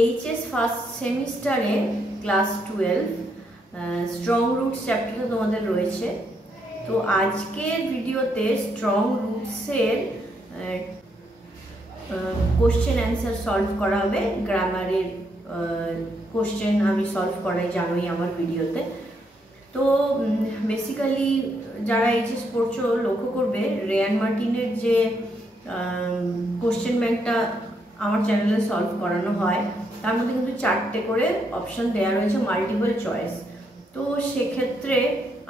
HS first সেমিস্টারে class 12 strong roots চ্যাপ্টারটা তোমাদের রয়েছে। তো আজকের ভিডিওতে স্ট্রং রুটসের কোশ্চেন অ্যান্সার সলভ করা হবে। গ্রামারের কোশ্চেন আমি সলভ করাই জানোই আমার ভিডিওতে। তো বেসিক্যালি যারা এইচএস পড়ছো লক্ষ্য করবে রেয়ান মার্টিনের যে কোশ্চেন ব্যাংকটা আমার চ্যানেলে সলভ করানো হয় তার মধ্যে কিন্তু 4টে করে অপশান দেওয়া রয়েছে, মাল্টিপল চয়েস। তো সেক্ষেত্রে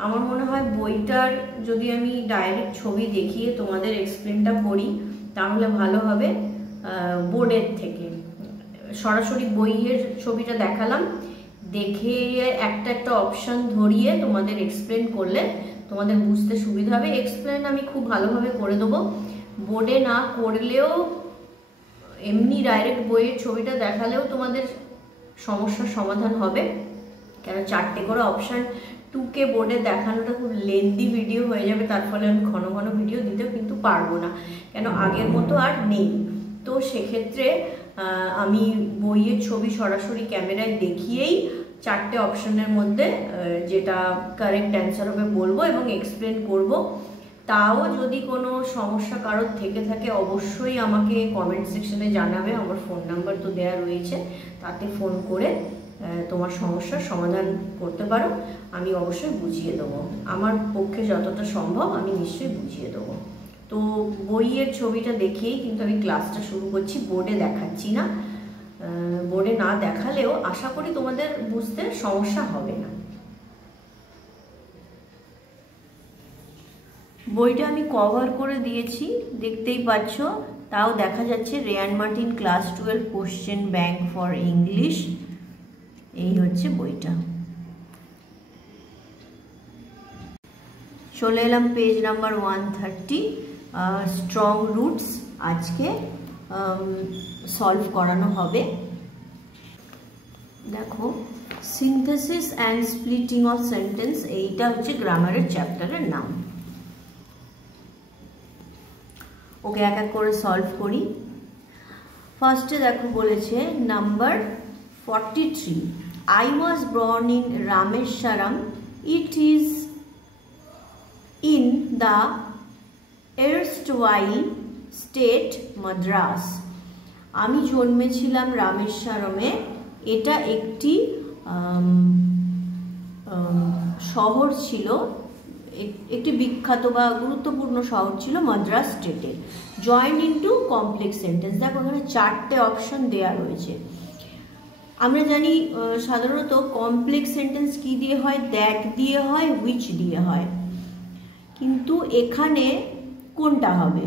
আমার মনে হয় বইটার যদি আমি ডাইরেক্ট ছবি দেখিয়ে তোমাদের এক্সপ্লেনটা করি তাহলে ভালো হবে বোর্ডের থেকে। সরাসরি বইয়ের ছবিটা দেখালাম, দেখে একটা একটা অপশান ধরিয়ে তোমাদের এক্সপ্লেন করলে তোমাদের বুঝতে সুবিধা হবে। এক্সপ্লেন আমি খুব ভালোভাবে করে দেবো, বোর্ডে না করলেও এমনি ডাইরেক্ট বইয়ের ছবিটা দেখালেও তোমাদের সমস্যার সমাধান হবে। কেন 4টে করে অপশান 2কে বোর্ডে দেখানোটা খুব লেন্দি ভিডিও হয়ে যাবে, তার ফলে আমি ঘন ঘন ভিডিও দিতেও কিন্তু পারবো না, কেন আগের মতো আর নেই। তো সেক্ষেত্রে আমি বইয়ের ছবি সরাসরি ক্যামেরায় দেখিয়েই 4টে অপশানের মধ্যে যেটা কারেক্ট অ্যান্সার হবে বলবো এবং এক্সপ্লেন করব। তাও যদি কোনো সমস্যা কারোর থেকে থাকে অবশ্যই আমাকে কমেন্ট সেকশনে জানাবে, আমার ফোন নাম্বার তো দেওয়া রয়েছে, তাতে ফোন করে তোমার সমস্যার সমাধান করতে পারো। আমি অবশ্যই বুঝিয়ে দেবো, আমার পক্ষে যতটা সম্ভব আমি নিশ্চয়ই বুঝিয়ে দেবো। তো বইয়ের ছবিটা দেখেই কিন্তু আমি ক্লাসটা শুরু করছি, বোর্ডে দেখাচ্ছি না। বোর্ডে না দেখালেও আশা করি তোমাদের বুঝতে সমস্যা হবে না। বইটা আমি কভার করে দিয়েছি, দেখতেই পাচ্ছ, তাও দেখা যাচ্ছে Ray and Martin class 12 question bank for English. এই হচ্ছে বইটা। চলে এলাম পেজ নাম্বার 130, স্ট্রং রুটস আজকে সলভ করানো হবে। দেখো, synthesis and splitting of sentence, এইটা হচ্ছে গ্রামারের চ্যাপ্টারের নাম। ওকে এক এক করে সলভ করি। ফার্স্টে দেখো বলেছে number 43, I was born in Rameswaram. It is in the erstwhile state Madras. আমি জন্মেছিলাম রামেশ্বরমে, এটা একটি শহর ছিল, একটি বিখ্যাত বা গুরুত্বপূর্ণ শহর ছিল মাদ্রাস স্টেটে। জয়েন্ট ইনটু কমপ্লেক্স সেন্টেন্স, দেখো এখানে 4টে অপশন দেয়া রয়েছে। আমরা জানি সাধারণত কমপ্লেক্স সেন্টেন্স কি দিয়ে হয়, দ্যাট দিয়ে হয়, হুইচ দিয়ে হয়, কিন্তু এখানে কোনটা হবে?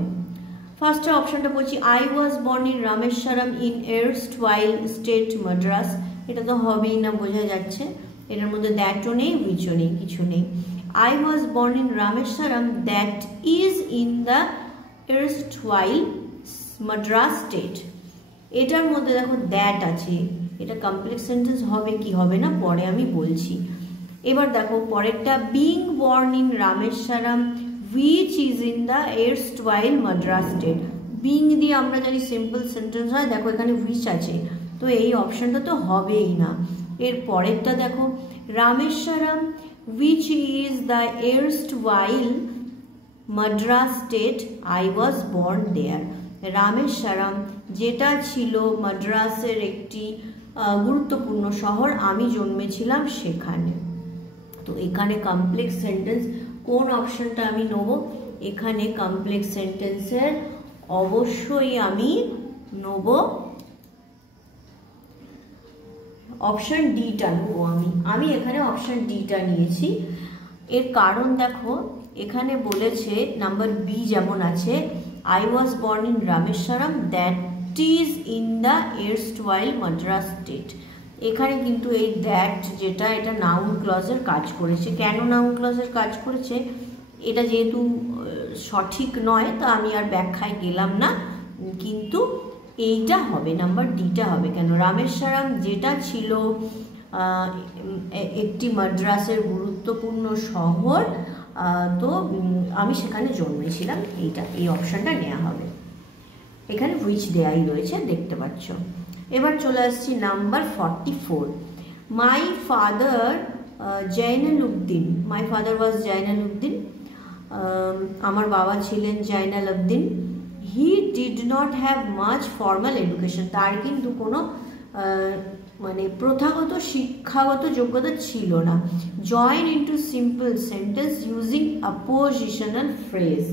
ফার্স্ট অপশনটা বলছি I was born in Rameswaram in erstwhile state Madras, এটা তো হবেই না, বোঝা যাচ্ছে। এটার মধ্যে দ্যাটও নেই, হুইচও নেই, কিছু নেই। I was born in Rameswaram, that is in the erstwhile Madras state. এটার মধ্যে দেখো দ্যাট আছে, এটা কমপ্লেক্স সেন্টেন্স হবে কি হবে না পরে আমি বলছি। এবার দেখো পরেরটা, being born in Rameswaram which is in the erstwhile Madras state. being দিয়ে আমরা জানি সিম্পল সেন্টেন্স হয়, দেখো এখানে which আছে, তো এই অপশনটা তো হবেই না। এর পরেরটা দেখো, Rameswaram which is the erstwhile Madras state, I was born there. Rameswaram যেটা ছিল মাদ্রাসের একটি গুরুত্বপূর্ণ শহর, আমি জন্মেছিলাম সেখানে। তো এখানে কমপ্লেক্স সেন্টেন্স কোন অপশনটা আমি নেব? এখানে কমপ্লেক্স সেন্টেন্সের অবশ্যই আমি নেব অপশন ডিটা নেবো। আমি এখানে অপশন ডিটা নিয়েছি। এর কারণ দেখো এখানে বলেছে নাম্বার বি যেমন আছে, I was born in Rameswaram that is in the erstwhile Madras state. এখানে কিন্তু এই দ্যাট যেটা, এটা নাউন ক্লজের কাজ করেছে। কেন নাউন ক্লজের কাজ করেছে এটা যেহেতু সঠিক নয় তা আমি আর ব্যাখ্যায় গেলাম না, কিন্তু এইটা হবে, নাম্বার ডিটা হবে। কেন? রামেশ্বরম যেটা ছিল একটি মাদ্রাসের গুরুত্বপূর্ণ শহর, তো আমি সেখানে জন্মেছিলাম, এই অপশানটা নেওয়া হবে। এখানে হুইচ দেয়াই রয়েছে, দেখতে পাচ্ছ। এবার চলে আসছি number 44। My father Jainulabdeen, my father was Jainulabdeen, আমার বাবা ছিলেন Jainulabdeen. He did not have much formal education, তার কিন্তু কোনো মানে প্রথাগত শিক্ষাগত যোগ্যতা ছিল না। Join into simple sentence using appositional phrase,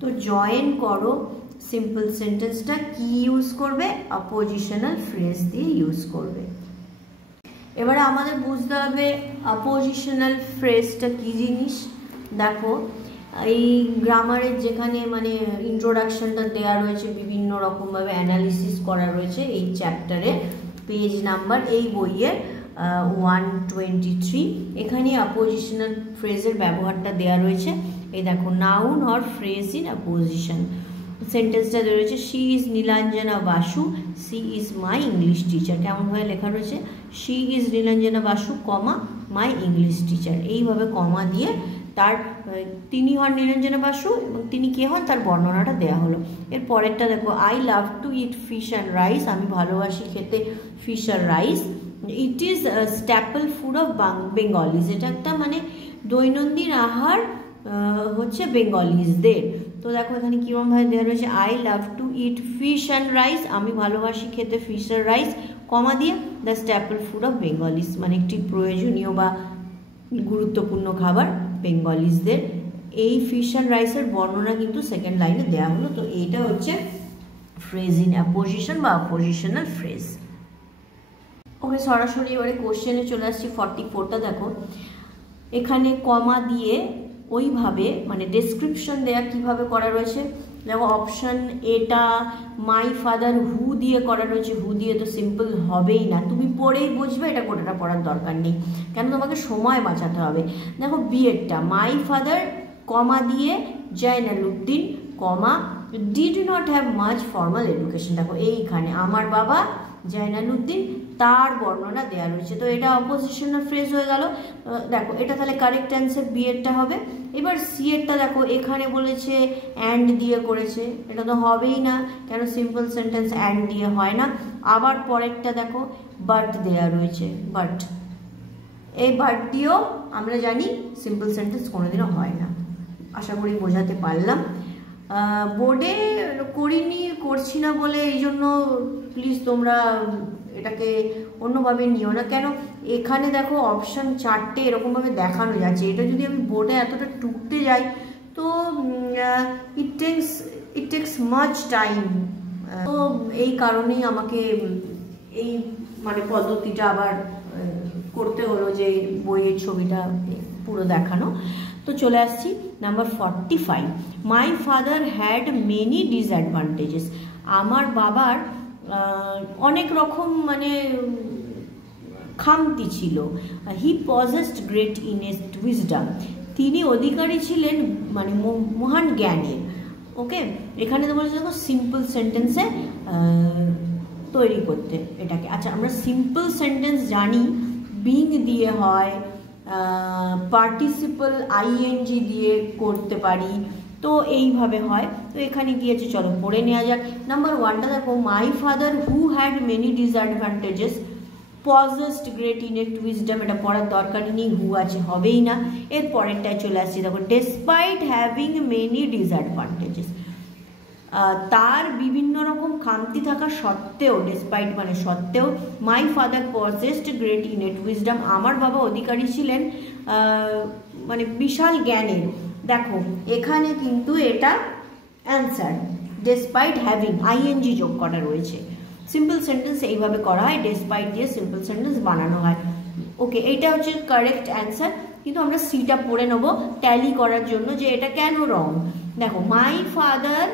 তো জয়েন করো সিম্পল সেন্টেন্সটা কি ইউজ করবে, অপোজিশনাল ফ্রেজ দিয়ে ইউজ করবে। এবারে আমাদের বুঝতে হবে অপোজিশনাল ফ্রেজটা কি জিনিস। দেখো এই গ্রামারের যেখানে মানে ইন্ট্রোডাকশনটা দেওয়া রয়েছে, বিভিন্ন রকমভাবে অ্যানালিসিস করা রয়েছে এই চ্যাপ্টারে, পেজ নাম্বার এই বইয়ের 123, এখানে অপোজিশনাল ফ্রেজের ব্যবহারটা দেওয়া রয়েছে। এই দেখো, noun or phrase in apposition, সেন্টেন্সটা রয়েছে she is Nilanjana Basu, she is my English teacher. কেমনভাবে লেখা রয়েছে, she is Nilanjana Basu comma my English teacher, এইভাবে কমা দিয়ে তার তিনি হন নীলাঞ্জনা বাসু এবং তিনি কে হন তার বর্ণনাটা দেওয়া হলো। এর পরেরটা দেখো, I love to eat fish and rice, আমি ভালোবাসি খেতে ফিশ আর rice. It is staple food of Bengalis, এটা একটা মানে দৈনন্দিন আহার হচ্ছে বেঙ্গলিজদের। তো দেখো এখানে কীরকমভাবে দেওয়া রয়েছে, I love to eat fish and rice, আমি ভালোবাসি খেতে ফিশ আর রাইস, কমা দিয়ে the staple food of Bengalis, মানে একটি প্রয়োজনীয় বা গুরুত্বপূর্ণ খাবার বেঙ্গলিজদের। এই ফিশ অ্যান্ড রাইসের বর্ণনা কিন্তু সেকেন্ড লাইনে দেওয়া হলো। তো এইটা হচ্ছে ফ্রেজ ইন অ্যাপোজিশন বা অপোজিশনাল ফ্রেজ। ওকে, সরাসরি এবারে কোশ্চেনে চলে আসছি 44টা। দেখো এখানে কমা দিয়ে ওইভাবে মানে ডেসক্রিপশন দেওয়া কিভাবে করা রয়েছে। দেখো অপশান এটা মাই ফাদার হু দিয়ে করা রয়েছে, হু দিয়ে তো সিম্পল হবেই না, তুমি পড়েই বুঝবে, এটা গোটাটা পড়ার দরকার নেই, কেন তোমাকে সময় বাঁচাতে হবে। দেখো বিয়েরটা মাই ফাদার কমা দিয়ে Jainulabdeen comma did not have much formal education, দেখো এইখানে আমার বাবা জাইনালউদ্দিন তার বর্ণনা দেওয়া রয়েছে, তো এটা অপোজিশনাল ফ্রেজ হয়ে গেল। দেখো এটা তাহলে কারেক্ট অ্যান্সার বি এরটা হবে। এবার সি এরটা দেখো এখানে বলেছে অ্যান্ড দিয়ে করেছে, এটা তো হবেই না, কেন সিম্পল সেন্টেন্স অ্যান্ড দিয়ে হয় না। আবার পরেরটা দেখো বাট দেওয়া রয়েছে, বাট, এই বাট দিয়েও আমরা জানি সিম্পল সেন্টেন্স কোনোদিনও হয় না। আশা করি বোঝাতে পারলাম। বোর্ডে করছি না বলে এই জন্য প্লিজ তোমরা এটাকে অন্যভাবে নিও না, কেন এখানে দেখো অপশান 4টে এরকমভাবে দেখানো যাচ্ছে, এটা যদি আমি বোর্ডে এতটা টুকতে যাই তো ইট টেক্স মাচ টাইম। তো এই কারণেই আমাকে এই মানে পদ্ধতিটা আবার করতে হলো যে বইয়ের ছবিটা পুরো দেখানো। তো চলে আসছি number 45। My father had many disadvantages, আমার বাবার অনেক রকম মানে খামতি ছিল। হি পজেসড গ্রেট ইনেস্ট উইজডম, তিনি অধিকারী ছিলেন মানে মহান জ্ঞানের। ওকে, এখানে তো বলছে দেখো সিম্পল সেন্টেন্সে তৈরি করতে এটাকে। আচ্ছা, আমরা সিম্পল সেন্টেন্স জানি বিং দিয়ে হয়, পার্টিসিপল আইএনজি দিয়ে করতে পারি, তো এইভাবে হয়। তো এখানে গিয়েছে, চলো পড়ে নেওয়া যাক। নাম্বার 1টা দেখো, my father who had many disadvantages possessed great innate wisdom, এটা পড়ার দরকারই নেই, হু আছে হবেই না। এর পরেরটায় চলে আসছি, দেখো ডেসপাইট হ্যাভিং মেনি ডিসঅ্যাডভান্টেজেস, তার বিভিন্ন রকম খামতি থাকা সত্ত্বেও, ডেসপাইট মানে সত্ত্বেও, my father possessed great innate wisdom, আমার বাবা অধিকারী ছিলেন মানে বিশাল জ্ঞানের। দেখো এখানে কিন্তু এটা অ্যান্সার, ডেসপাইট হ্যাভিং আইএনজি যোগ করা রয়েছে। সিম্পল সেন্টেন্স এইভাবে করা হয়, ডেসপাইট দিয়ে সিম্পল সেন্টেন্স বানানো হয়। ওকে, এইটা হচ্ছে কারেক্ট অ্যান্সার, কিন্তু আমরা সিটা পড়ে নেবো ট্যালি করার জন্য যে এটা কেন রং। দেখো my father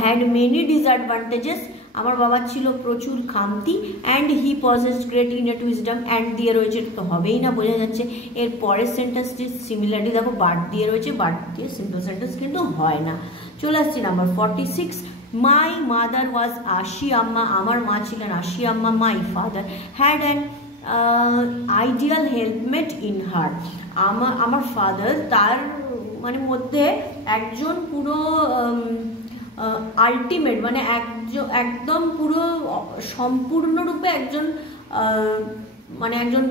had many disadvantages, আমার বাবার ছিল প্রচুর খামতি, and he possessed great innate wisdom, and দিয়ে রয়েছে, এটা তো হবেই না, বোঝা যাচ্ছে। এর পরের সেন্টেন্সটি সিমিলারলি দেখো বাট দিয়ে রয়েছে, বাট দিয়ে সিম্পল সেন্টেন্স কিন্তু হয় না। চলে আসছি নাম্বার 46। মাই মাদার ওয়াজ আশি আম্মা, আমার মা ছিলেন Ashiamma. My father had an ideal helpmate in her, আমার ফাদার তার মানে মধ্যে একজন পুরো আলটিমেট মানে একদম পুরো সম্পূর্ণরূপে একজন মানে একজন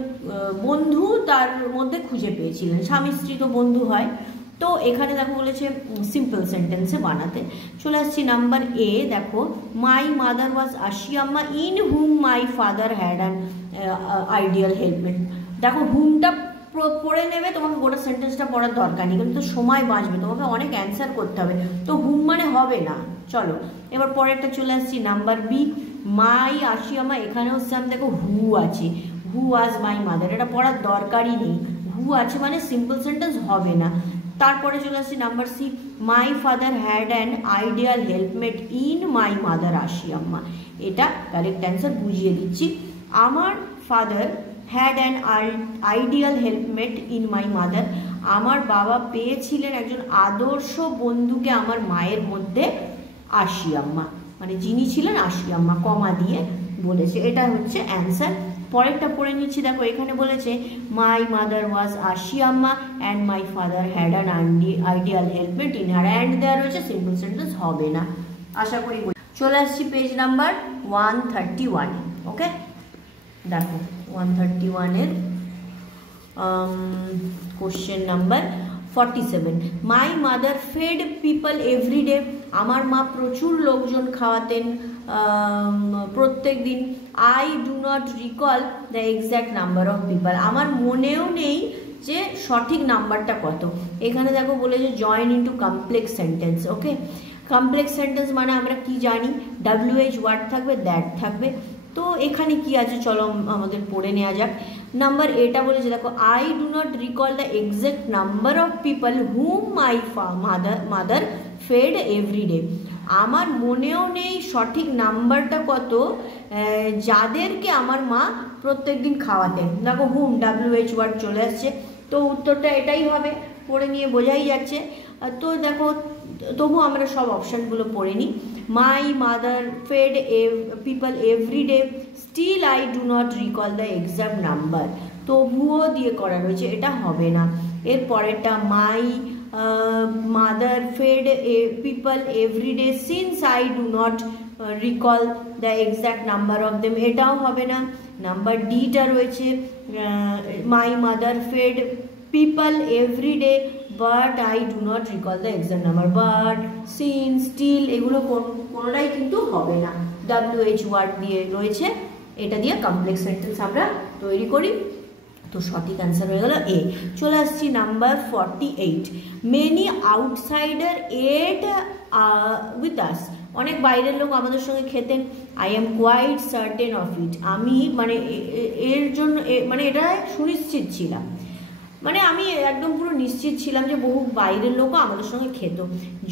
বন্ধু তার মধ্যে খুঁজে পেয়েছিলেন। স্বামী স্ত্রী তো বন্ধু হয়। তো এখানে দেখো বলেছে সিম্পল সেন্টেন্সে বানাতে। চলে আসছি নাম্বার এ। দেখো, my mother was Ashiamma in whom my father had an ideal helpmate. দেখো হুমটা পড়ে নেবে, তোমাকে গোটা সেন্টেন্সটা পড়ার দরকার নেই, কিন্তু সময় বাঁচবে, তোমাকে অনেক অ্যান্সার করতে হবে, তো হুম মানে হবে না। চলো এবার পরেরটা চলে আসছি নাম্বার বি। মাই আশিয়াম্মা, এখানেও সেম দেখো হু আছে, হু ওয়াজ মাই মাদার, এটা পড়ার দরকারই নেই, হু আছে মানে সিম্পল সেন্টেন্স হবে না। তারপরে চলে আসছি number C. My father had an ideal helpmate in my mother Ashiamma, এটা কারেক্ট অ্যান্সার, বুঝিয়ে দিচ্ছি। আমার father had an ideal helpmate in my mother, আমার বাবা পেয়েছিলেন একজন আদর্শ বন্ধুকে আমার মায়ের মধ্যে আশিয়াম্মা, মানে যিনি ছিলেন আশিয়াম্মা, কমা দিয়ে বলেছে, এটা হচ্ছে অ্যান্সার। পরেরটা পড়ে নিচ্ছি। দেখো এখানে বলেছে my mother was Ashiamma and my father had an ideal helpmate in her, and দেওয়া রয়েছে, সিম্পল সেন্টেন্স হবে না, আশা করি। চলে আসছি পেজ নাম্বার 131। ওকে, দেখো 131-এর question number 47। My mother fed people everyday, আমার মা প্রচুর লোকজন খাওয়াতেন প্রত্যেক দিন। I do not recall the exact number of people, আমার মনেও নেই যে সঠিক নাম্বারটা কত। এখানে দেখো বলেছে জয়েন ইন্টু কমপ্লেক্স সেন্টেন্স। ওকে, কমপ্লেক্স সেন্টেন্স মানে আমরা কি জানি, WH ওয়ার্ড থাকবে, দ্যাট থাকবে। তো এখানে কি আছে চলো আমাদের পড়ে নেওয়া যাক। নাম্বার এটা বলেছে দেখো, I do not recall the exact number of people whom my mother fed everyday, আমার মনেও নেই সঠিক নাম্বারটা কত যাদেরকে আমার মা প্রত্যেক দিন খাওয়াতেন। দেখো হুম WH ওয়ার্ড চলে আসছে, তো উত্তরটা এটাই হবে, পড়ে নিয়ে বোঝাই যাচ্ছে। তো দেখো তবু আমরা সব অপশানগুলো পড়ে নিই। My mother fed people everyday, still I do not recall the exact number, তবুও দিয়ে করা রয়েছে, এটা হবে না। এর পরেরটা my mother fed people everyday since I do not recall the exact number of them, এটাও হবে না। নাম্বার ডিটা রয়েছে my mother fed people everyday but I do not recall the exact number, but since still এগুলো কোনোটাই কিন্তু হবে না, WH ওয়ার্ড দিয়ে রয়েছে, এটা দিয়ে কমপ্লেক্স সেন্টেন্স আমরা তৈরি করি। তো সঠিক অ্যান্সার হয়ে গেল এ। চলে আসছি number 48। Many outsider ate with us, অনেক বাইরের লোক আমাদের সঙ্গে খেতেন। I am quite certain of it, আমি মানে এর জন্য মানে এটা সুনিশ্চিত ছিলাম, মানে আমি একদম পুরো নিশ্চিত ছিলাম যে বহু বাইরের লোকও আমাদের সঙ্গে খেত।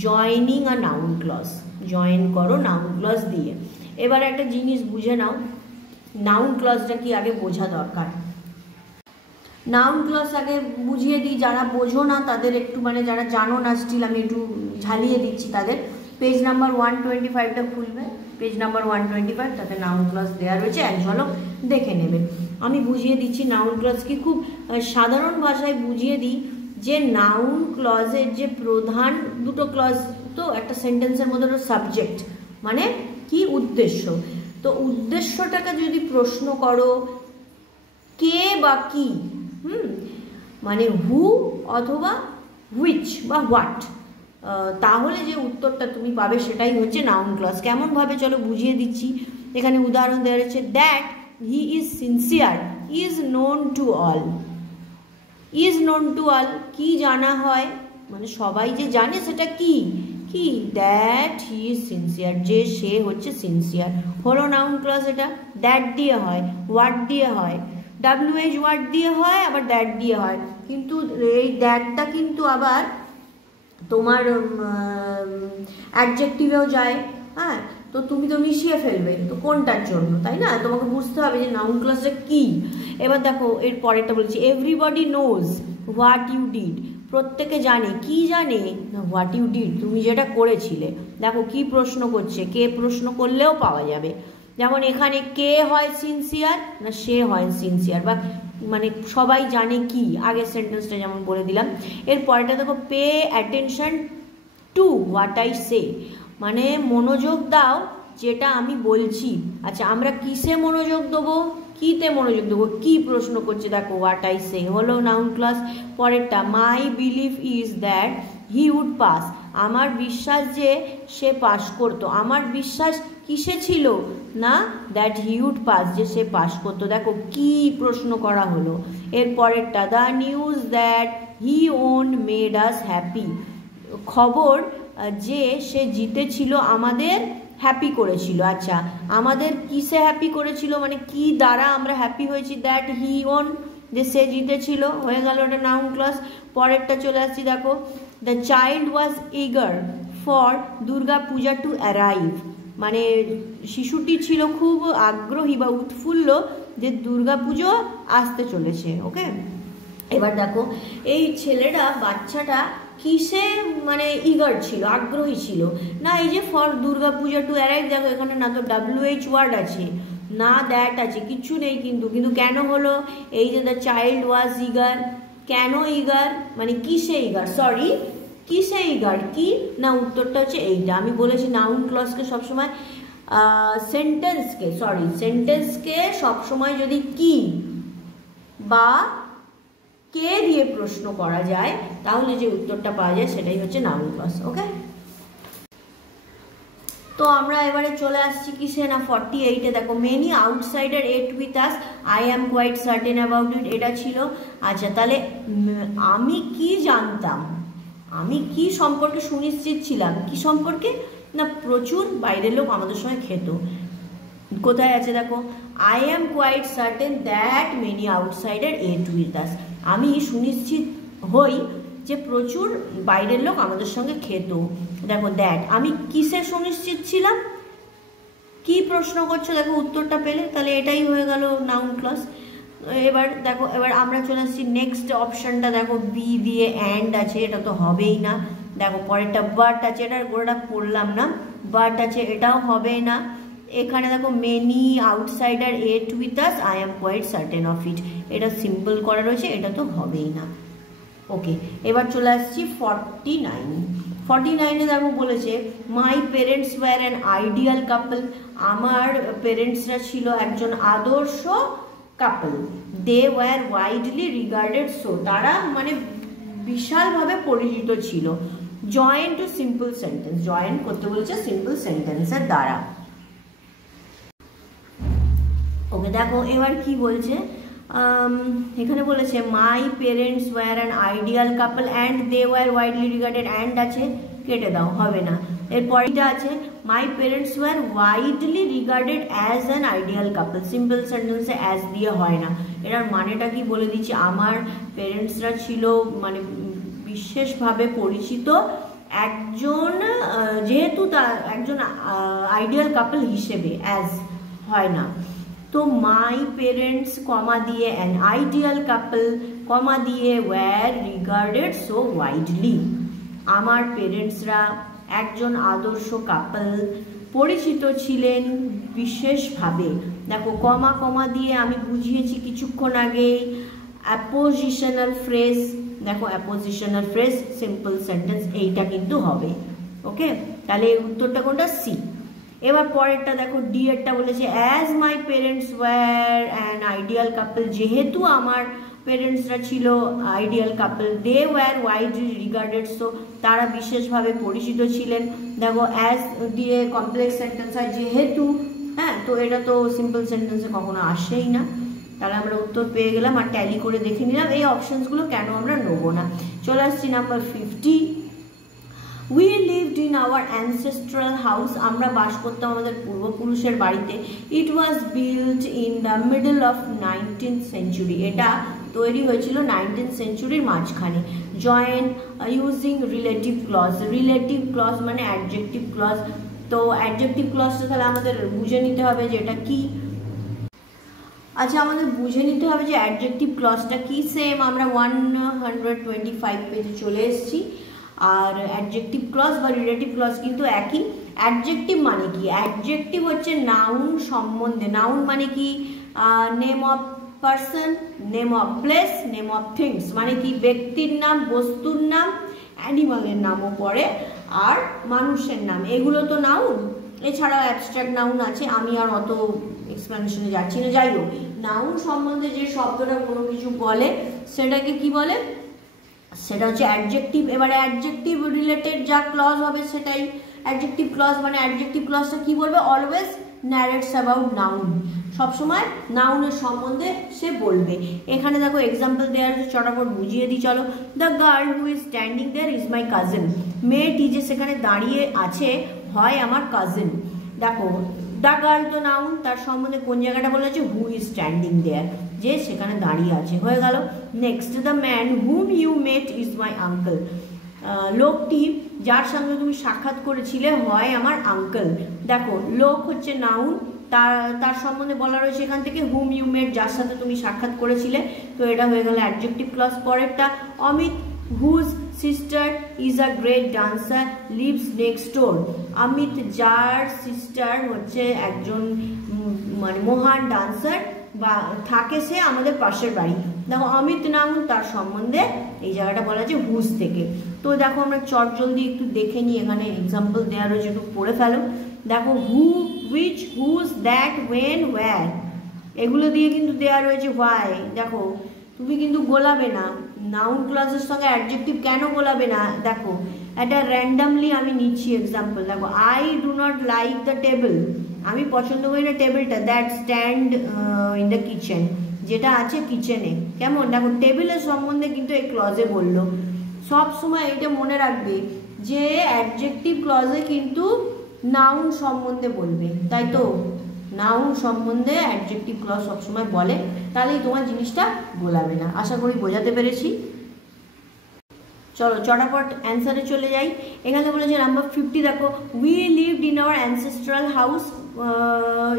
জয়নিং আর নাউন ক্লজ, জয়েন করো নাউন ক্লজ দিয়ে। এবার একটা জিনিস বুঝে নাও, নাউন ক্লজটা কি আগে বোঝা দরকার। নাউন ক্লজ আগে বুঝিয়ে দিই, যারা বোঝো না তাদের একটু, মানে যারা জানো না স্টিল আমি একটু ঝালিয়ে দিচ্ছি তাদের। পেজ নাম্বার 125টা খুলবে, পেজ নাম্বার 125, তাতে নাউন ক্লজ দেওয়া রয়েছে, এক ঝলক দেখে নেবে। আমি বুঝিয়ে দিচ্ছি নাউন ক্লজ কি, খুব সাধারণ ভাষায় বুঝিয়ে দিই যে নাউন ক্লজের যে প্রধান দুটো ক্লজ, তো একটা সেন্টেন্সের মধ্যে সাবজেক্ট মানে কি উদ্দেশ্য, তো উদ্দেশ্যটাকে যদি প্রশ্ন করো কে বা কি, মানে হু অথবা হুইচ বা হোয়াট, তাহলে যে উত্তরটা তুমি পাবে সেটাই হচ্ছে নাউন ক্লজ। কেমনভাবে চলো বুঝিয়ে দিচ্ছি। এখানে উদাহরণ দেওয়া রয়েছে, that he is sincere is known to all, is known to all কি জানা হয়, মানে সবাই যে জানে সেটা কি, কি দ্যাট হি ইজ সিনসিয়ার, যে সে হচ্ছে সিনসিয়ার, হলো নাউন ক্লজ। এটা দ্যাট দিয়ে হয়, ওয়ার্ড দিয়ে হয়, WH ওয়ার্ড দিয়ে হয়, আবার দ্যাট দিয়ে হয়, কিন্তু এই দ্যাটটা কিন্তু আবার তোমার অ্যাডজেক্টিভেও যায়, হ্যাঁ, তো তুমি তো মিশিয়ে ফেলবে, তো কোনটার জন্য, তাই না, তোমাকে বুঝতে হবে যে নাউন ক্লজটা কি। এবার দেখো এর পরেরটা বলছি, everybody knows what you did, প্রত্যেকে জানে, কি জানে, হোয়াট ইউ ডিড, তুমি যেটা করেছিলে। দেখো কি প্রশ্ন করছে, কে প্রশ্ন করলেও পাওয়া যাবে, যেমন এখানে কে হয় সিনসিয়ার না সে হয় সিনসিয়ার, বা মানে সবাই জানে কি, আগের সেন্টেন্সটা যেমন বলে দিলাম। এর পরেটা দেখো, pay attention to what I say, মানে মনোযোগ দাও যেটা আমি বলছি। আচ্ছা আমরা কিসে মনোযোগ দেবো, কিতে মনোযোগ দেবো, কি প্রশ্ন করছে দেখো, হোয়াট আই সে হলো নাউন ক্লজ। পরেরটা my believe is that he would pass, আমার বিশ্বাস যে সে পাস করতো। আমার বিশ্বাস কিসে ছিল না, দ্যাট হি উড পাস, যে সে পাস করতো। দেখো কি প্রশ্ন করা হলো। এর পরেরটা the news that he won made us happy, খবর যে সে জিতেছিল আমাদের হ্যাপি করেছিল। আচ্ছা আমাদের কিসে হ্যাপি করেছিল, মানে কি দ্বারা আমরা হ্যাপি হয়েছি, দ্যাট হি ওন, যে সে জিতেছিল, হয়ে গেল ওটা নাউন ক্লজ। পরেরটা চলে আসছি দেখো, the child was eager for Durga Puja to arrive, মানে শিশুটি ছিল খুব আগ্রহী বা উৎফুল্ল যে দুর্গা পুজো আসতে চলেছে। ওকে, এবার দেখো এই ছেলেটা বাচ্চাটা কিসে মানে ইগার ছিল, আগ্রহী ছিল, না এই যে for Durga Puja to arrive, দেখো এখানে না তো WH ওয়ার্ড আছে না দ্যাট আছে, কিচ্ছু নেই, কিন্তু কেন হলো, এই যে দ্য চাইল্ড ওয়াজ ইগার, কেন ইগার মানে কিসে ইগার, সরি কিসে ইগার, কি না উত্তরটা হচ্ছে এইটা। আমি বলেছি নাউন ক্লজকে সবসময় সেন্টেন্সকে সবসময় যদি কি বা কে দিয়ে প্রশ্ন করা যায় তাহলে যে উত্তরটা পাওয়া যায় সেটাই হচ্ছে নাউন ক্লজ। ওকে, তো আমরা এবারে চলে আসছি কিসে না 48-এ। দেখো many outsider ate with us, I am quite certain about it, এটা ছিল। আচ্ছা তাহলে আমি কি জানতাম, আমি কি সম্পর্কে সুনিশ্চিত ছিলাম, কি সম্পর্কে না প্রচুর বাইরের লোক আমাদের সঙ্গে খেত। কোথায় আছে দেখো, I am quite certain that many outsider ate with us, আমি সুনিশ্চিত হই যে প্রচুর বাইরের লোক আমাদের সঙ্গে খেত। দেখো দ্যাট, আমি কিসে সুনিশ্চিত ছিলাম, কি প্রশ্ন করছো, দেখো উত্তরটা পেলে, তাহলে এটাই হয়ে গেল নাউন ক্লজ। এবার দেখো, এবার আমরা চলে আসছি নেক্সট অপশনটা, দেখো বি দিয়ে অ্যান্ড আছে, এটা তো হবেই না। দেখো পরেরটা বাট আছে, এটার গোড়াটা পড়লাম না, বাট আছে, এটাও হবে না। এখানে দেখো many outsider ate with us, I am quite certain of it, এটা সিম্পল করা রয়েছে, এটা তো হবেই না। ওকে, এবার চলে আসছি 49-এ দেখো বলেছে my parents were an ideal couple, আমার পেরেন্টসরা ছিল একজন আদর্শ couple. They were widely regarded, so তারা মানে বিশালভাবে পরিচিত ছিল। Join two simple sentence, join করতে বলেছে সিম্পল সেন্টেন্সের দ্বারা। ওকে দেখো এবার কি বলছে, এখানে বলেছে my parents were an ideal couple and they were widely regarded, and আছে, কেটে দাও, হবে না। এরপরটা আছে my parents were widely regarded as an ideal couple, simple সেন্টেন্সে অ্যাজ দিয়ে হয় না। এটার মানেটা কি বলে দিচ্ছি, আমার পেরেন্টসরা ছিল মানে বিশেষভাবে পরিচিত একজন, যেহেতু তার একজন আইডিয়াল কাপল হিসেবে, অ্যাজ হয় না। তো মাই পেরেন্টস কমা দিয়ে অ্যান আইডিয়াল কাপল কমা দিয়ে ওয়্যার রিগার্ডেড সো ওয়াইডলি, আমার পেরেন্টসরা একজন আদর্শ কাপল পরিচিত ছিলেন বিশেষভাবে। দেখো কমা কমা দিয়ে আমি বুঝিয়েছি কিছুক্ষণ আগেই অ্যাপোজিশনাল ফ্রেজ, দেখো অ্যাপোজিশনাল ফ্রেজ সিম্পল সেন্টেন্স, এইটা কিন্তু হবে। ওকে, তাহলে উত্তরটা কোনটা, সি। এবার পরেরটা দেখো ডি এরটা বলেছে as my parents were an ideal couple, যেহেতু আমার পেরেন্টসরা ছিল ideal couple, they were widely regarded, so তারা বিশেষভাবে পরিচিত ছিলেন। দেখো অ্যাজ দিয়ে কমপ্লেক্স সেন্টেন্স হয় যেহেতু, হ্যাঁ, তো এটা তো সিম্পল সেন্টেন্সে কখনো আসেই না। তাহলে আমরা উত্তর পেয়ে গেলাম, আর ট্যালি করে দেখে নিলাম এই অপশনসগুলো কেন আমরা নেবো না। চলে আসছি number 50। We lived in our ancestral house, আমরা বাস করতাম আমাদের পূর্বপুরুষের বাড়িতে। It was built in the middle of 19th century, এটা তৈরি হয়েছিল 19th সেঞ্চুরির মাঝখানে। Join using relative clause, relative clause মানে অ্যাডজেক্টিভ ক্লজ। তো অ্যাডজেক্টিভ ক্লজটা তাহলে আমাদের বুঝে নিতে হবে যে এটা কি। আচ্ছা আমাদের বুঝে নিতে হবে যে অ্যাডজেক্টিভ ক্লজটা কি। সেম আমরা 125 পেজে চলে এসেছি। আর অ্যাডজেক্টিভ ক্লজ বা রিলেটিভ ক্লজ কিন্তু একই। অ্যাডজেক্টিভ মানে কি, অ্যাডজেক্টিভ হচ্ছে নাউন সম্বন্ধে, নাউন মানে কি name of person, name of place, name of things, মানে কি ব্যক্তির নাম, বস্তুর নাম, অ্যানিমালের নামও পড়ে, আর মানুষের নাম, এগুলো তো নাউন। এছাড়াও অ্যাবস্ট্রাক্ট নাউন আছে, আমি আর অত এক্সপ্লেনেশনে যাচ্ছি না। যাই হোক, নাউন সম্বন্ধে যে শব্দটা কোনো কিছু বলে সেটাকে কি বলে, সেটা হচ্ছে অ্যাডজেক্টিভ। এবারে অ্যাডজেক্টিভ রিলেটেড যা ক্লজ হবে সেটাই অ্যাডজেক্টিভ ক্লজ। মানে অ্যাডজেক্টিভ ক্লজটা কি বলবে, অলওয়েজ ন্যারেটস অ্যাবাউট নাউন, সবসময় নাউনের সম্বন্ধে সে বলবে। এখানে দেখো এক্সাম্পল দেওয়ার চটাপট বুঝিয়ে দিই চলো। The girl who is standing there is my cousin. মেয়েটি যে সেখানে দাঁড়িয়ে আছে হয় আমার কাজিন। দেখো দ্য গার্ল তো নাউন, তার সম্বন্ধে কোন জায়গাটা বলেছে, হু ইজ স্ট্যান্ডিং দেয়ার, যে সেখানে দাঁড়িয়ে আছে, হয়ে গেল। Next, the man whom you met is my uncle. লোকটি যার সঙ্গে তুমি সাক্ষাৎ করেছিলে হয় আমার আঙ্কেল। দেখো লোক হচ্ছে নাউন, তার সম্বন্ধে বলা রয়েছে এখান থেকে হুম ইউ মেট, যার সাথে তুমি সাক্ষাৎ করেছিলে, তো এটা হয়ে গেল অ্যাডজেক্টিভ ক্লজ। পরেরটা, Amit whose sister is a great dancer lives next door. Amit যার সিস্টার হচ্ছে একজন মানে মহান ডান্সার বা থাকে সে আমাদের পাশের বাড়ি। দেখো অমিত নাউন, তার সম্বন্ধে এই জায়গাটা বলা আছে হুজ থেকে। তো দেখো আমরা চট জলদি একটু দেখে নিই, এখানে এক্সাম্পল দেওয়া রয়েছে, একটু পড়ে ফেলো। দেখো হু, হুইচ, হুজ, দ্যাট, ওয়েন, হোয়ার, এগুলো দিয়ে কিন্তু দেওয়া রয়েছে হোয়াই। দেখো তুমি কিন্তু গোলাবে না, নাউন ক্লজের সঙ্গে অ্যাডজেক্টিভ কেন গোলাবে না, দেখো এটা র্যান্ডামলি আমি নিচ্ছি এক্সাম্পল। দেখো I do not like the table, আমি পছন্দ করি না টেবিলটা, that stand in the kitchen, যেটা আছে কিচেনে। কেমন, দেখো টেবিলের সম্বন্ধে কিন্তু এই ক্লজে বললো। সব সময় এটা মনে রাখবে যে অ্যাডজেক্টিভ ক্লজে কিন্তু নাউন সম্বন্ধে বলবে, তাই তো নাউন সম্বন্ধে অ্যাডজেক্টিভ ক্লজ সবসময় বলে, তাহলেই তোমার জিনিসটা গোলাবে না। আশা করি বোঝাতে পেরেছি। চলো চটাপট অ্যান্সারে চলে যাই। এখানে বলেছে নাম্বার 50, দেখো we lived in our ancestral house,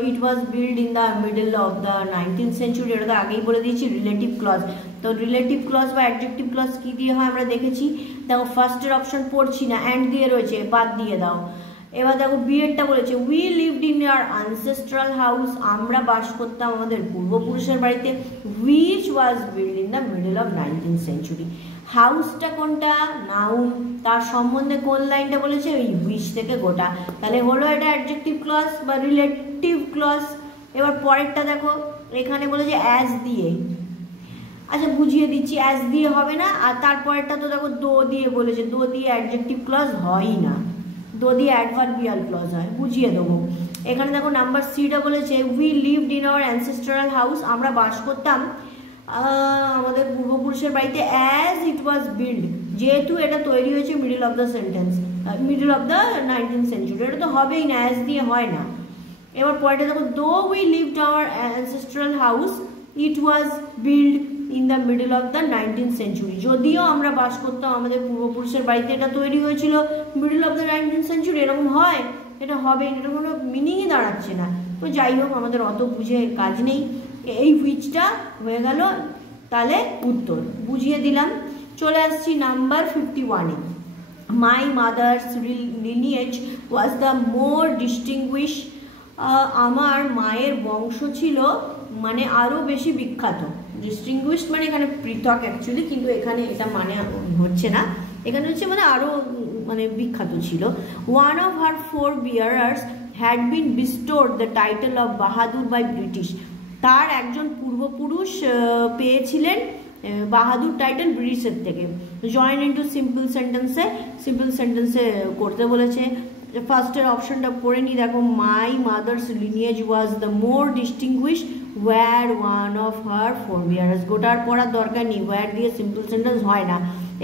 it was build in the middle of the 19th century। এটা তো আগেই বলে দিয়েছি রিলেটিভ ক্লজ। তো রিলেটিভ ক্লজ বা অ্যাডজেক্টিভ ক্লজ কী দিয়ে হয় আমরা দেখেছি। দেখো ফার্স্টের অপশন পড়ছি না, অ্যান্ড দিয়ে রয়েছে, বাদ দিয়ে দাও। এবার দেখো বিএডটা বলেছে we lived in our ancestral house, আমরা বাস করতাম আমাদের পূর্বপুরুষের বাড়িতে, which was build in the middle of 19th century। হাউসটা কোনটা, নাউন, তার সম্বন্ধে কোন লাইনটা বলেছে, ওই হুইচ থেকে গোটা, তাহলে হলো এটা অ্যাডজেক্টিভ ক্লজ বা রিলেটিভ ক্লজ। এবার পরেরটা দেখো এখানে বলেছে অ্যাজ দিয়ে, আচ্ছা বুঝিয়ে দিচ্ছি, অ্যাজ দিয়ে হবে না। আর তারপরেরটা তো দেখো দো দিয়ে বলেছে, দো দিয়ে অ্যাডজেক্টিভ ক্লজ হয়ই না, দো দিয়ে অ্যাডভার্বিয়াল ক্লজ হয়, বুঝিয়ে দেবো। এখানে দেখো নাম্বার সিটা বলেছে we lived in our ancestral house, আমরা বাস করতাম আমাদের পূর্বপুরুষের বাড়িতে, অ্যাজ ইট ওয়াজ বিল্ড, যেহেতু এটা তৈরি হয়েছে middle of the sentence, middle of the 19th century, এটা তো হবেই না, অ্যাজ দিয়ে হয় না। এবার পরেরটা দেখো though we lived our ancestral house it was build in the middle of the 19th century, যদিও আমরা বাস করতাম আমাদের পূর্বপুরুষের বাড়িতে, এটা তৈরি হয়েছিল middle of the 19th century, এরকম হয়, এটা হবে, এটা কোনো মিনিংই দাঁড়াচ্ছে না। তো যাই হোক আমাদের অত বুঝে কাজ নেই, এই হুইচটা হয়ে গেল তাহলে উত্তর, বুঝিয়ে দিলাম। চলে আসছি নাম্বার 51-এ। My mother's lineage was the more distinguish, আমার মায়ের বংশ ছিল মানে আরও বেশি বিখ্যাত। ডিস্টিংগুইশ মানে এখানে পৃথক অ্যাকচুয়ালি, কিন্তু এখানে এটা মানে হচ্ছে না, এখানে হচ্ছে মানে আরও মানে বিখ্যাত ছিল। One of her 4 bearers had been bestowed the title of Bahadur by British, তার একজন পূর্বপুরুষ পেয়েছিলেন বাহাদুর টাইটেল ব্রিটিশের থেকে। জয়েন ইন্টু সিম্পল সেন্টেন্সে, সিম্পল সেন্টেন্সে করতে বলেছে। ফার্স্টের অপশনটা পড়ে নি, দেখো my mother's lineage was the more distinguish were one of her 4 bearers, গোটার পড়ার দরকার নেই, ওয়্যার দিয়ে সিম্পল সেন্টেন্স হয় না।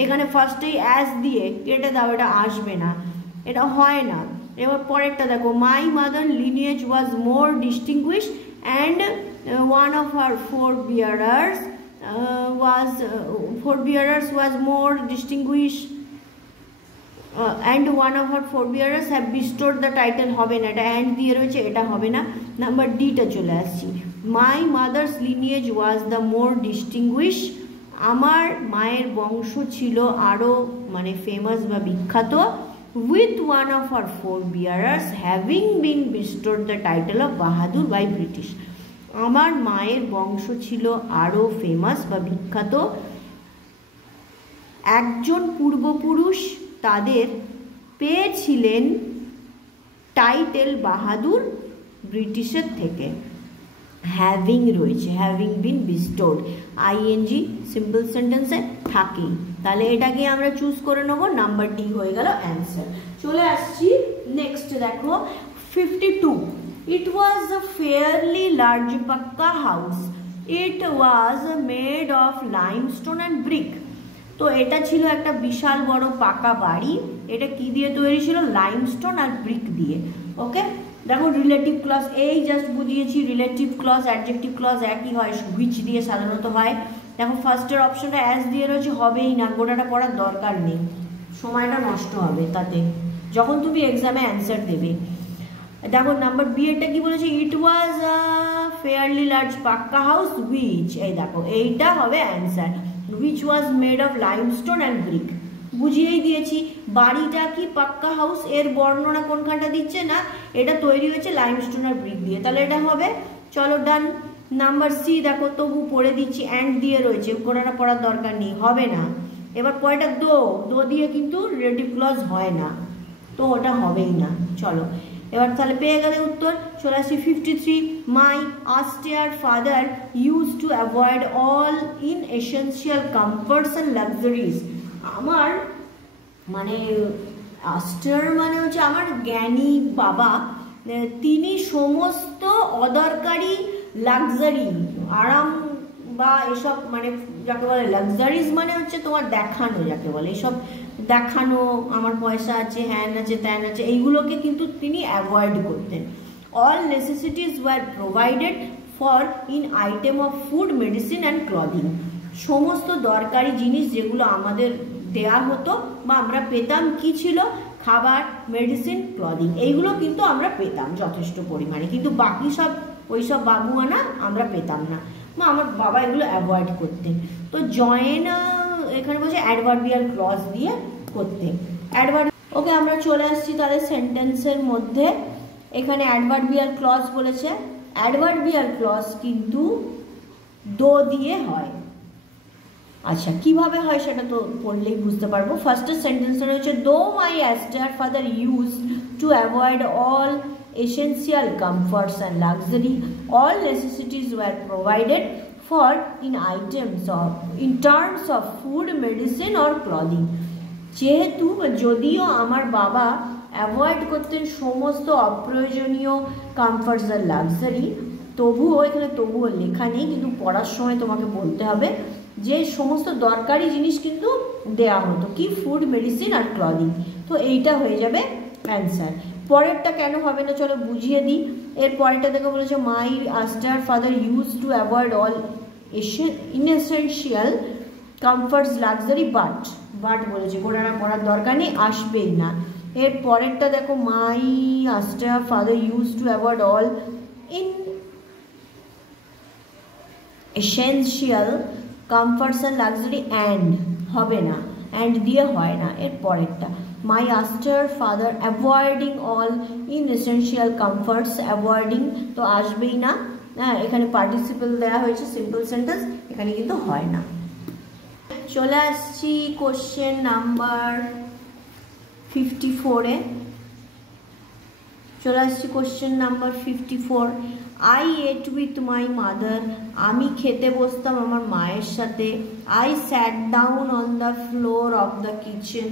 এখানে ফার্স্টেই অ্যাজ দিয়ে কেটে দাও, এটা আসবে না, এটা হয় না। এবার পরেরটা দেখো my mother lineage was more distinguished and one of her 4 bearers was more distinguished and one of her 4 bearers have bestowed the title, হবে না, এটা and দিয়ে রয়েছে, এটা হবে না। নাম্বার ডিটা চলে আসছি, মাই mother's lineage was the more distinguish, আমার মায়ের বংশ ছিল আরও মানে ফেমাস বা বিখ্যাত, with one of our 4 bearers having been bestowed the title of Bahadur by British, আমার মায়ের বংশ ছিল আরও ফেমাস বা বিখ্যাত, একজন পূর্বপুরুষ তাদের পেয়েছিলেন টাইটেল বাহাদুর ব্রিটিশের থেকে। হ্যাভিং রয়েছে, হ্যাভিং বিন বিস্টোড, আইএনজি সিম্পল সেন্টেন্সে থাকেই, তাহলে এটাকে আমরা চুজ করে নেবো, নাম্বার ডি হয়ে গেল অ্যান্সার। চলে আসছি নেক্সট, দেখো 52, ইট was a fairly large pucca house, it was made of limestone and brick. তো এটা ছিল একটা বিশাল বড় পাকা বাড়ি, এটা কি দিয়ে তৈরি ছিল? লাইমস্টোন আর ব্রিক দিয়ে। ওকে, দেখো রিলেটিভ ক্লজ, এই জাস্ট বুঝিয়েছি রিলেটিভ ক্লজ অ্যাডজেক্টিভ ক্লজ একই হয়, হুইচ দিয়ে সাধারণত হয়। দেখো ফার্স্টের অপশনটা অ্যাজ দিয়ে রয়েছে, হবেই না, গোটাটা পড়ার দরকার নেই, সময়টা নষ্ট হবে তাতে যখন তুমি এক্সামে অ্যান্সার দেবে। দেখো নাম্বার বি এরটা কি বলেছে? It was a fairly large pucca house which, এই দেখো এইটা হবে answer, which was made of limestone and brick. বুঝিয়েই দিয়েছি বাড়িটা কি পাক্কা হাউস, এর বর্ণনা কোনখানটা দিচ্ছে না, এটা তৈরি হয়েছে লাইমস্টোন আর ব্রিক দিয়ে, তাহলে এটা হবে। চলো ডান। নাম্বার সি দেখো, তবু পড়ে দিচ্ছি, অ্যান্ড দিয়ে রয়েছে, কোনটা পড়ার দরকার নেই, হবে না। এবার পরেরটা দো দিয়ে কিন্তু রিলেটিভ ক্লজ হয় না, তো ওটা হবেই না। চলো এবার তাহলে পেয়ে গেলে উত্তর। চলে আসছি 53, মাই austere father used to avoid all inessential comforts and luxuries। আমার মানে austere মানে হচ্ছে আমার জ্ঞানী বাবা, তিনি সমস্ত অদরকারি লাক্সারি, আরাম বা এসব মানে যাকে বলে লাক্সারিজ মানে হচ্ছে তোমার দেখানো, যাকে বলে এসব দেখানো, আমার পয়সা আছে, হ্যান আছে, ত্যান আছে, এইগুলোকে কিন্তু তিনি অ্যাভয়েড করতেন। All necessities were provided for in item of food, medicine and clothing. সমস্ত দরকারি জিনিস যেগুলো আমাদের দেয়া হতো বা আমরা পেতাম, কি ছিল? খাবার, মেডিসিন, ক্লদিং, এইগুলো কিন্তু আমরা পেতাম যথেষ্ট পরিমাণে, কিন্তু বাকি সব ওইসব বাবুয়ানা আমরা পেতাম না, বা আমার বাবা এগুলো অ্যাভয়েড করতেন। তো জয়েন এখানে বলছে অ্যাডভার্বিয়াল ক্লজ দিয়ে করতে। ওকে, আমরা চলে আসছি তাদের সেন্টেন্সের মধ্যে। এখানে অ্যাডভার্বিয়াল ক্লজ বলেছে, অ্যাডভার্বিয়াল ক্লজ কিন্তু দো দিয়ে হয়। আচ্ছা কিভাবে হয় সেটা তো পড়লেই বুঝতে পারবো। ফার্স্টের সেন্টেন্সটা রয়েছে, দো মাই austere father used to avoid all essential comforts and luxury, all necessities were provided for in terms of food, medicine or clothing। যেহেতু যদিও আমার বাবা অ্যাভয়েড করতেন সমস্ত অপ্রয়োজনীয় কমফর্টস আর লাক্সারি, তবুও এখানে তবুও লেখা নেই, কিন্তু পড়ার সময় তোমাকে বলতে হবে যে সমস্ত দরকারি জিনিস কিন্তু দেয়া হতো, কি? ফুড, মেডিসিন আর ক্লদিং। তো এইটা হয়ে যাবে অ্যান্সার। পরেরটা কেন হবে না চলো বুঝিয়ে দিই। এর পরেরটা দেখে বলেছে, মাই austere father used to avoid all inessential comforts, luxury, but বলেছে, গোড়াটা পড়ার দরকার নেই, আসবেই না। এর পরেরটা দেখো, মাই austere father used to avoid all essential comforts and luxury, and হবে না, and দিয়ে হয় না। এর পরেরটা, মাই austere father avoiding all inessential comforts, avoiding তো আসবেই না, হ্যাঁ এখানে পার্টিসিপল দেওয়া হয়েছে, সিম্পল সেন্টেন্স, এখানে কিন্তু হয় না। চলে আসছি কোশ্চেন নাম্বার 54-এ। চলে আসছি question number 54। I ate with my mother, আমি খেতে বসতাম আমার মায়ের সাথে। I sat down on the floor of the kitchen,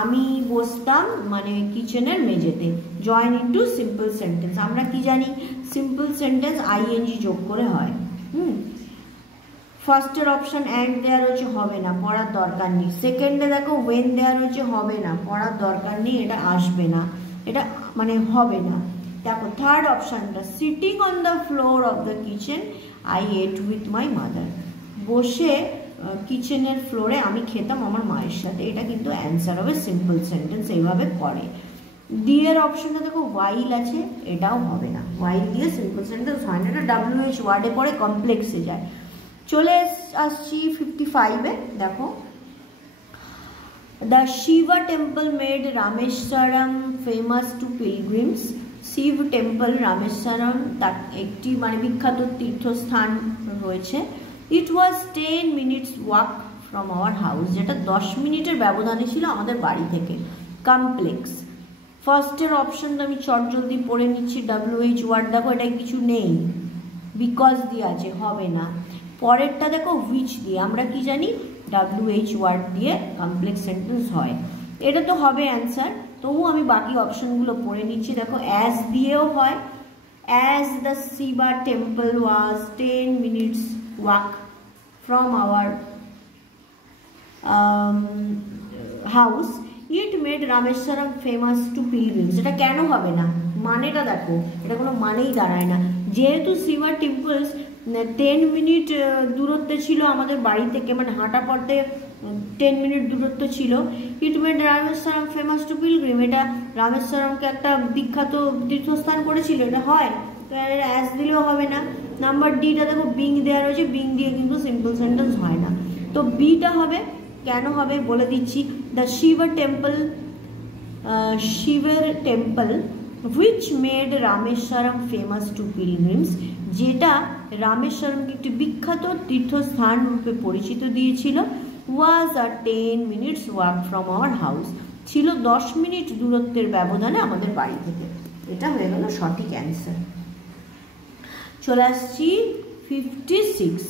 আমি বসতাম মানে কিচেনের মেঝেতে। জয়েন ইনটু সিম্পল সেন্টেন্স, আমরা কি জানি সিম্পল সেন্টেন্স আইএনজি যোগ করে হয়। ফার্স্টের অপশন অ্যান্ড দেওয়া রয়েছে, হবে না, পড়ার দরকার নেই। সেকেন্ডে দেখো ওয়েন দেওয়া রয়েছে, হবে না, পড়ার দরকার নেই, এটা আসবে না, এটা মানে হবে না। দেখো থার্ড অপশানটা, sitting on the floor of the kitchen I ate with my mother, বসে কিচেনের ফ্লোরে আমি খেতাম আমার মায়ের সাথে, এটা কিন্তু অ্যান্সার হবে, সিম্পল সেন্টেন্স এইভাবে করে। ডি এর অপশনটা দেখো ওয়াইল আছে, এটাও হবে না, ওয়াইল দিয়ে সিম্পল সেন্টেন্স হয় না, এটা WH ওয়ার্ডে পরে কমপ্লেক্সে যায়। চলে আসছি 55-এ। দেখো, the Shiva temple made Rameswaram famous to pilgrims, Shiva temple Rameswaram তার একটি মানে বিখ্যাত তীর্থস্থান রয়েছে। It was 10 minutes walk from our house, যেটা 10 মিনিটের ব্যবধানে ছিল আমাদের বাড়ি থেকে। কমপ্লেক্স, ফার্স্টের অপশনটা আমি চটজলদি পড়ে নিচ্ছি, WH ওয়ার্ড দেখো এটা কিছু নেই, বিকজ দিয়ে আছে, হবে না। পরেরটা দেখো হুইচ দিয়ে, আমরা কি জানি WH ওয়ার্ড দিয়ে কমপ্লেক্স সেন্টেন্স হয়, এটা তো হবে অ্যান্সার। তবু আমি বাকি অপশনগুলো পড়ে নিচ্ছি। দেখো অ্যাজ দিয়েও হয়, as the Shiva temple was 10 minutes walk from our house it made Rameswaram famous to pilgrims, এটা কেন হবে না, মানেটা দেখো, এটা কোনো মানেই দাঁড়ায় না। যেহেতু শিবা টেম্পলস 10 মিনিট দূরত্বে ছিল আমাদের বাড়ি থেকে, মানে হাঁটা পথে 10 মিনিট দূরত্ব ছিল। It made Rameswaram famous to pilgrim, এটা রামেশ্বরমকে একটা বিখ্যাত তীর্থস্থান করেছিল, এটা হয়। তো অ্যাজ দিলেও হবে না। নাম্বার ডিটা দেখো বিং দেওয়া রয়েছে, বিং দিয়ে কিন্তু সিম্পল সেন্টেন্স হয় না। তো বিটা হবে, কেন হবে বলে দিচ্ছি। দ্য শিবের temple which made Rameswaram famous to pilgrims, যেটা রামেশ্বরমকে একটি বিখ্যাত তীর্থস্থান রূপে পরিচিত দিয়েছিল। Was a 10 minutes walk from our house, ছিল 10 মিনিট দূরত্বের ব্যবধানে আমাদের বাড়ি থেকে। এটা হয়ে গেল সঠিক অ্যান্সার। চলে আসছি 56।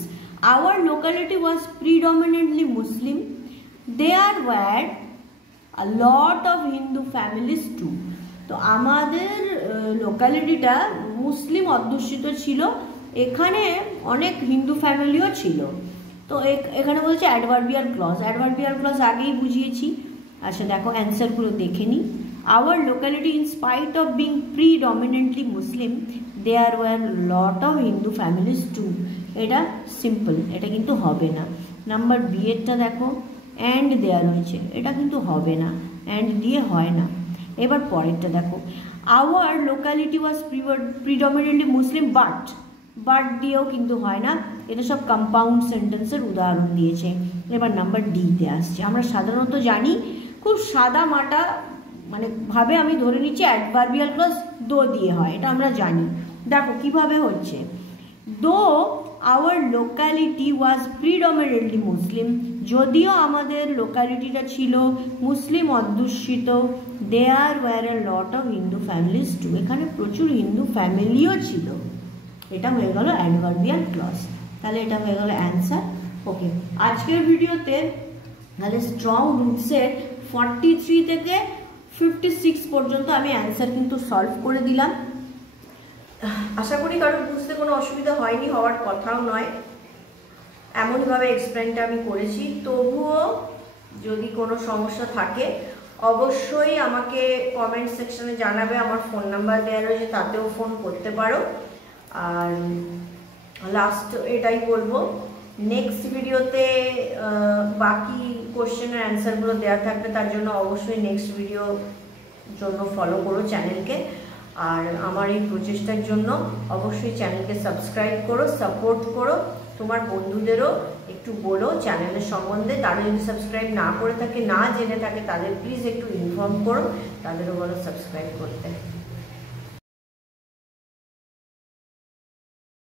Our locality was predominantly Muslim, there were a lot of Hindu families too. তো আমাদের লোকালিটিটা মুসলিম অধ্যুষিত ছিল, এখানে অনেক হিন্দু ফ্যামিলিও ছিল। তো এখানে বলছে অ্যাডভার্বিয়াল ক্লজ, অ্যাডভার্বিয়াল ক্লজ আগেই বুঝিয়েছি। আচ্ছা দেখো অ্যান্সারগুলো দেখে নিই। Our locality in spite of being predominantly Muslim there were lot of Hindu families too, এটা সিম্পল, এটা কিন্তু হবে না। নাম্বার বি এরটা দেখো অ্যান্ড দেয়া রয়েছে, এটা কিন্তু হবে না, অ্যান্ড দিয়ে হয় না। এবার পরেরটা দেখো hour locality was predominantly Muslim but দিয়েও কিন্তু হয় না, এটা সব কম্পাউন্ড সেন্টেন্সের উদাহরণ দিয়েছে। এবার নাম্বার ডিতে আসছে। আমরা সাধারণত জানি খুব সাদা মাটা মানে ভাবে আমি ধরে নিচ্ছি অ্যাডভার্বিয়াল ক্লজ দো দিয়ে হয়, এটা আমরা জানি। দেখো কিভাবে হচ্ছে, though our locality was predominantly Muslim, যদিও আমাদের লোকালিটিটা ছিল মুসলিম অধ্যুষিত, there were a lot of Hindu families too, এখানে প্রচুর হিন্দু ফ্যামিলিও ছিল। এটা হয়ে গেল অ্যাডভার্বিয়াল ক্লজ, তাহলে এটা হয়ে গেল অ্যান্সার। ওকে, আজকের ভিডিওতে তাহলে স্ট্রং রুটসের 43 থেকে 56 পর্যন্ত আমি অ্যান্সার কিন্তু সলভ করে দিলাম। আশা করি কারোর বুঝতে কোনো অসুবিধা হয়নি, হওয়ার কথাও নয়, এমনভাবে এক্সপ্লেনটা আমি করেছি। তবুও যদি কোনো সমস্যা থাকে অবশ্যই আমাকে কমেন্ট সেকশনে জানাবে, আমার ফোন নাম্বার দেওয়া রয়েছে, তাতেও ফোন করতে পারো। আর লাস্ট এটাই বলবো, নেক্সট ভিডিওতে বাকি কোশ্চেনের অ্যান্সারগুলো দেওয়া থাকবে, তার জন্য অবশ্যই নেক্সট ভিডিও জন্য ফলো করো চ্যানেলকে। আর আমার এই প্রচেষ্টার জন্য অবশ্যই চ্যানেলকে সাবস্ক্রাইব করো, সাপোর্ট করো, তোমার বন্ধুদেরও একটু বলো চ্যানেলের সম্বন্ধে। তারা যদি সাবস্ক্রাইব না করে থাকে, না জেনে থাকে, তাদের প্লিজ একটু ইনফর্ম করো, তাদেরও বলো সাবস্ক্রাইব করতে।